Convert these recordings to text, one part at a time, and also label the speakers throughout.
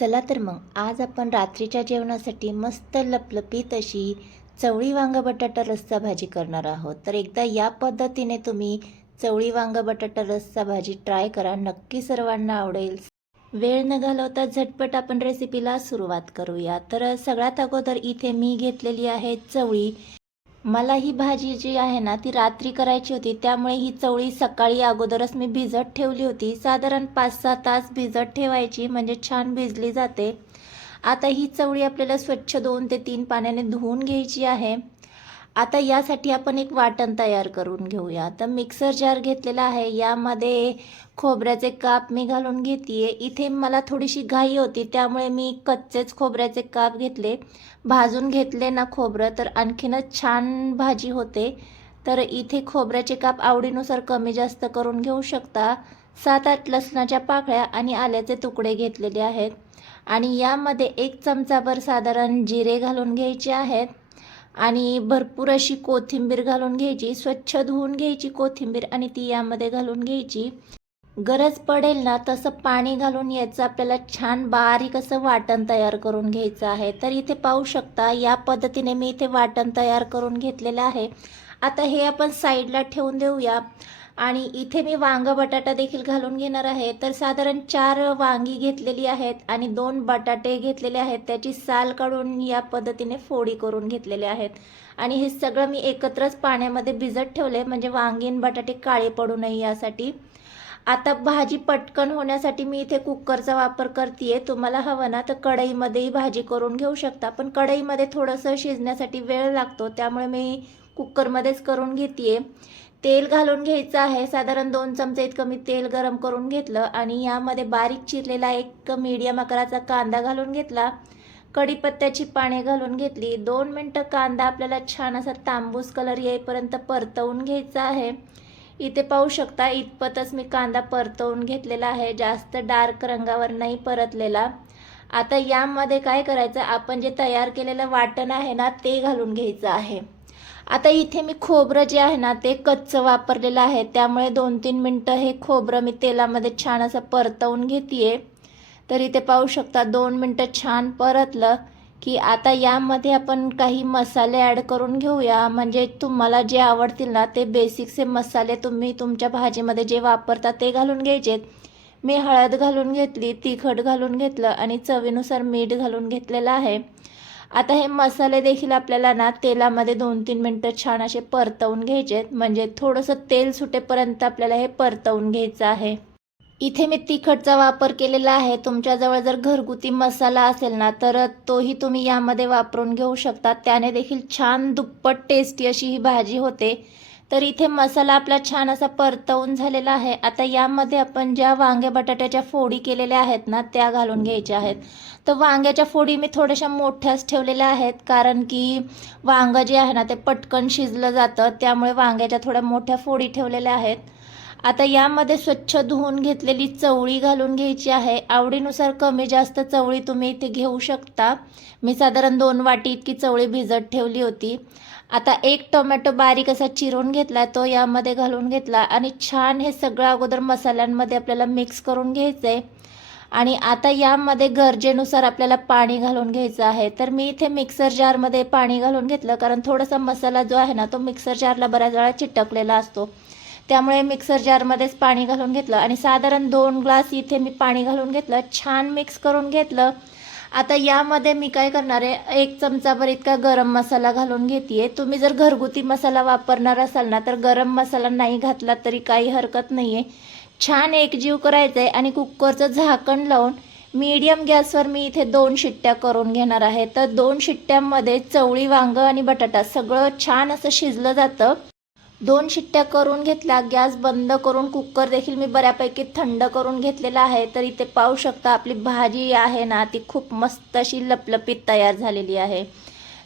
Speaker 1: चला तर मग आज आपण रात्रीच्या जेवणासाठी मस्त लपलपीत अशी चवळी वांग बटाटा रस्सा भाजी करणार आहोत. तर एकदा या पद्धतीने तुम्ही चवळी वांग बटाटा रस्सा भाजी ट्राय करा. नक्की सर्वांना आवडेल. वेळ न घालवता झटपट आपण रेसिपीला सुरुवात करूया. तर सगळ्यात अगोदर इथे मी घेतलेली आहे चवळी मला ही भाजी जी आहे ना ती रात्री करायची होती. त्यामुळे ही चवळी सकाळी अगोदरच मी भिजत ठेवली होती. साधारण पाच सहा तास भिजत ठेवायची म्हणजे छान भिजली जाते. आता ही चवळी आपल्याला स्वच्छ दोन ते तीन पाण्याने धुवून घ्यायची आहे. आता यासाठी आपण एक वाटण तयार करून घेऊया. तर मिक्सर जार घेतलेला आहे. यामध्ये खोबऱ्याचे काप मी घालून घेते इथे मला थोडीशी घाई होती त्यामुळे मी कच्चेच खोबऱ्याचे काप घेतले. भाजून घेतले ना खोबरं तर आणखीनच छान भाजी होते. तर इथे खोबऱ्याचे काप आवडीनुसार कमी जास्त करून घेऊ शकता. सात आठ लसणाच्या पाकळ्या आणि आल्याचे तुकडे घेतलेले आहेत. आणि यामध्ये एक चमचाभर साधारण जिरे घालून घ्यायचे आहेत. आणि भरपूर अशी कोथिंबीर घालून घ्यायची स्वच्छ धुवून घ्यायची कोथिंबीर आणि ती यामध्ये घालून घ्यायची. गरज पडेल ना तसं पाणी घालून याचं आपल्याला छान बारीक असं वाटण तयार करून घ्यायचं आहे. तर इथे पाहू शकता या पद्धतीने मी इथे वाटण तयार करून घेतलेलं आहे. आता हे आपण साईडला ठेवून देऊया. आणि इथे मी वांग बटाटा देखील घालून घेणार आहे. तर साधारण चार वांगी घेतलेली आहेत आणि दोन बटाटे घेतलेले आहेत. त्याची साल काढून या पद्धतीने फोडी करून घेतलेले आहेत. आणि हे सगळं मी एकत्रच पाण्यामध्ये भिजत ठेवले. म्हणजे वांगी आणि बटाटे काळे पडू नये यासाठी. आता भाजी पटकन होण्यासाठी मी इथे कुकरचा वापर करते तुम्हाला हवं ना तर कढईमध्येही भाजी करून घेऊ शकता. पण कढईमध्ये थोडंसं शिजण्यासाठी वेळ लागतो. त्यामुळे मी कुकरमध्येच करून घेते तेल घालून घ्यायचं आहे. साधारण दोन चमचे इतकं मी तेल गरम करून घेतलं आणि यामध्ये बारीक चिरलेला एक मीडियम आकाराचा कांदा घालून घेतला. कढीपत्त्याची पाने घालून घेतली. दोन मिनटं कांदा आपल्याला छान असा तांबूस कलर येईपर्यंत परतवून घ्यायचा आहे. इथे पाहू शकता इतपतच मी कांदा परतवून घेतलेला आहे. जास्त डार्क रंगावर नाही परतलेला. आता यामध्ये काय करायचं? आपण जे तयार केलेलं वाटण आहे ना ते घालून घ्यायचं आहे. आता इथे मी खोबरं जे आहे ना ते कच्चं वापरलेलं आहे. त्यामुळे दोन तीन मिनटं हे खोबरं मी तेलामध्ये छान असं परतवून घेते तर इथे पाहू शकता दोन मिनटं छान परतलं की आता यामध्ये आपण काही मसाले ॲड करून घेऊया. म्हणजे तुम्हाला जे आवडतील ना ते बेसिकचे मसाले तुम्ही तुमच्या भाजीमध्ये जे वापरता ते घालून घ्यायचेत. मी हळद घालून घेतली तिखट घालून घेतलं आणि चवीनुसार मीठ घालून घेतलेलं आहे. आता हे मसाले देखील आपल्याला ना तेलामध्ये दोन तीन मिनटं छान असे परतवून घ्यायचे आहेत म्हणजे थोडंसं तेल सुटेपर्यंत आपल्याला हे परतवून घ्यायचं आहे. इथे मी तिखटचा वापर केलेला आहे. तुमच्याजवळ जर घरगुती मसाला असेल ना तर तोही तुम्ही यामध्ये वापरून घेऊ शकता. त्याने देखील छान दुप्पट टेस्टी अशी ही भाजी होते. तर इथे मसाला आपला छान असा परतवून झालेला आहे. आता यामध्ये आपण ज्या वांगे बटाट्याच्या फोडी केलेल्या आहेत ना त्या घालून घ्यायच्या आहेत. तर वांग्याच्या फोडी मी थोड्याशा मोठ्याच ठेवलेल्या आहेत कारण की वांगं जे आहे ना ते पटकन शिजलं जातं त्यामुळे वांग्याच्या थोड्या मोठ्या फोडी ठेवलेल्या आहेत. आता यामध्ये स्वच्छ धुवून घेतलेली चवळी घालून घ्यायची आहे. आवडीनुसार कमी जास्त चवळी तुम्ही इथे घेऊ शकता. मी साधारण दोन वाटी इतकी चवळी भिजत ठेवली होती. आता एक टोमॅटो बारीक असा चिरून घेतला तो यामध्ये घालून घेतला आणि छान हे सगळं अगोदर मसाल्यांमध्ये आपल्याला मिक्स करून घ्यायचं आहे आणि आता यामध्ये गरजेनुसार आपल्याला पाणी घालून घ्यायचं आहे. तर मी इथे मिक्सर जारमध्ये पाणी घालून घेतलं कारण थोडासा मसाला जो आहे ना तो मिक्सर जारला बऱ्याच वेळा चिटकलेला असतो. त्यामुळे मिक्सर जारमध्येच पाणी घालून घेतलं. आणि साधारण दोन ग्लास इथे मी पाणी घालून घेतलं. छान मिक्स करून घेतलं. आता यामध्ये मी काय करणार आहे? एक चमचाभर इतका गरम मसाला घालून घेते तुम्ही जर घरगुती मसाला वापरणार असाल ना तर गरम मसाला नाही घातला तरी काही हरकत नाही आहे छान एकजीव करायचं आहे आणि कुकरचं झाकण लावून मीडियम गॅसवर मी इथे दोन शिट्ट्या करून घेणार आहे. तर दोन शिट्ट्यांमध्ये चवळी वांगं आणि बटाटा सगळं छान असं शिजलं जातं. दोन शिट्ट्या करून घेतल्या गॅस बंद करून कुकर देखील मी बऱ्यापैकी थंड करून घेतलेला आहे. तर इथे पाहू शकता आपली भाजी आहे ना ती खूप मस्त अशी लपलपीत तयार झालेली आहे.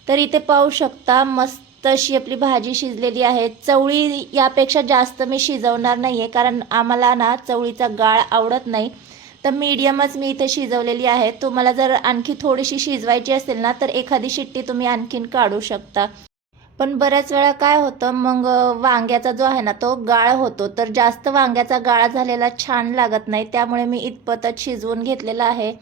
Speaker 1: तर इथे पाहू शकता मस्त अशी आपली भाजी शिजलेली आहे. चवळी यापेक्षा जास्त मी शिजवणार नाही आहे कारण आम्हाला ना चवळीचा गाळ आवडत नाही. तर मीडियमच मी इथे शिजवलेली आहे. तुम्हाला जर आणखी थोडीशी शिजवायची असेल ना तर एखादी शिट्टी तुम्ही आणखीन काढू शकता. पण बऱ्याच वेळा काय होतं मग वांग्याचा जो आहे ना तो गाळ होतो. तर जास्त वांग्याचा गाळ झालेला छान लागत नाही. त्यामुळे मी इतपतच शिजवून घेतलेला आहे.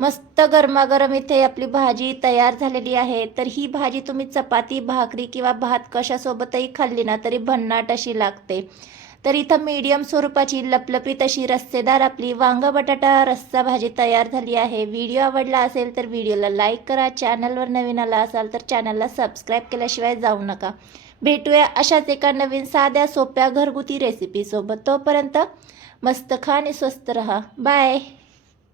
Speaker 1: मस्त गरमागरम इथे आपली भाजी तयार झालेली आहे. तर ही भाजी तुम्ही चपाती भाकरी किंवा भात कशासोबतही खाल्ली ना तरी भन्नाट अशी लागते. तर इथं मीडियम स्वरूपाची लपलपीत अशी रस्सेदार आपली वांग बटाटा रस्सा भाजी तयार झाली आहे. व्हिडिओ आवडला असेल तर व्हिडिओला लाईक करा. चॅनलवर नवीन आला असाल तर चॅनलला सबस्क्राईब केल्याशिवाय जाऊ नका. भेटूया अशाच एका नवीन साध्या सोप्या घरगुती रेसिपीसोबत तोपर्यंत मस्त खा आणि स्वस्त रहा. बाय